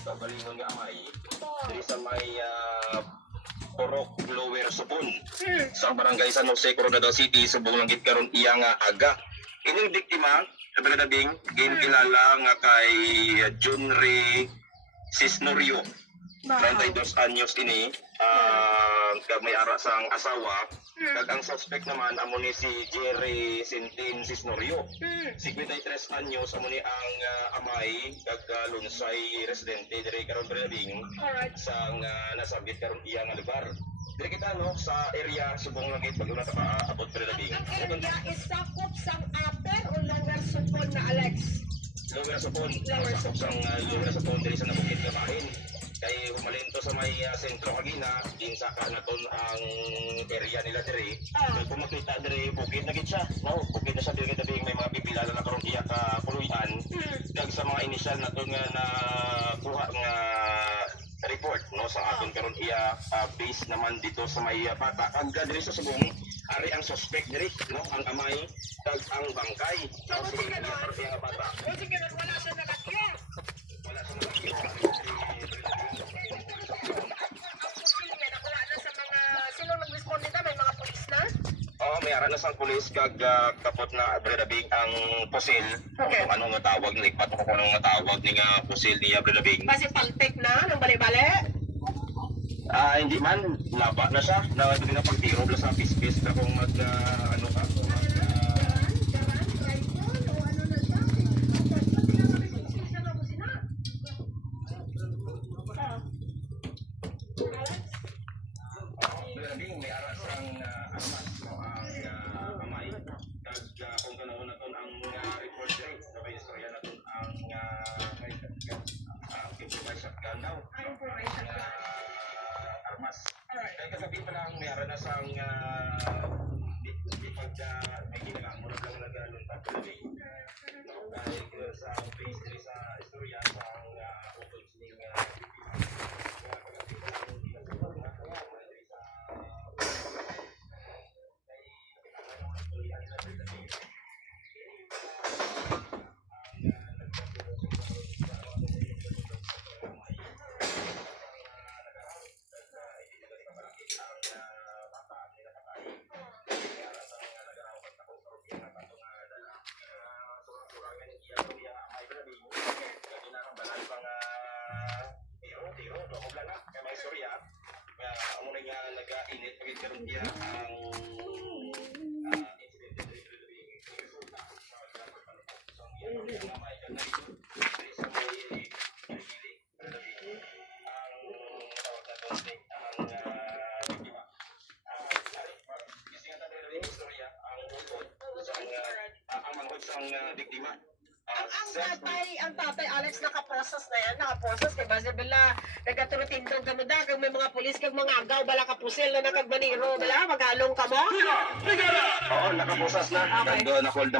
Kabalingon nga amay diri sa may Purok Lower Supon sa barangay San Jose, Coronado City, Subong Langit karon iya nga aga. Ining biktima sa Bing kilala nga kay Junri Cisnorio, 32 anyos ini, may ara sang asawa. Kag ang suspect naman amo ni si Jerry Sintin Cisnorio, 53 anyos, amo ni ang amay kag lunsay residente diri karon Bing sang nasabit karon iya nga lugar. Diri kita no sa area Subong Langit pag una ta abot Bing. Ang area is sakop sang Upper o Lower Supon na Alex. Lower Supon. Sakop sang Lower Supon diri sa nabukid nga bahin. Kay humalinto sa may sentro kagina, insaka naton ang area nila diri. Kung makita diri bukid na gid siya, no? Bukid na siya diri kita Bing, may mga pipila na karon iya ka puluyan. Kag sa mga initial naton nga na kuha nga report no sa aton karon iya base naman dito sa may bata. Ang diri sa Subong, ari ang suspect diri, no? Ang amay kag ang bangkay. No, sige nga bata. Sige na wala siya nalakya. Wala sa mga may ara na sang pulis kag kapot na Breda Bing ang pusil. Okay. Kung ano nga tawag ni pato ko ano nga tawag ni nga pusil niya Breda Bing. Kasi paltek na nang bali-bali. Hindi man laba na siya. Na hindi na pagtiro bla sa pispis na kung mag ano ka kung Breda Bing may ara sang armas no ang amay kag kung kanaon naton ang report rate sa may istorya naton ang may improvised shotgun daw armas. Kaya kagabi pa lang may ara na sang di pag may ginagamit mo lang nagalunta Breda Bing. No, dahil sa base diri sa istorya sa utol sining nag-init pagit karon dia ang incident diri resulta sa pagpapalipot sa may kanito diri sa may gili ang tawag na contact ang sang biktima. Ang tatay Alex nakaprosas na yan, nakaprosas kay Base Bala, nagkatulutindog ka mo da, kag may mga pulis kag mga agaw, bala ka pusil na nakagbaniro, bala, maghalong ka mo? Oo, nakaposas na. Okay. Nag-hold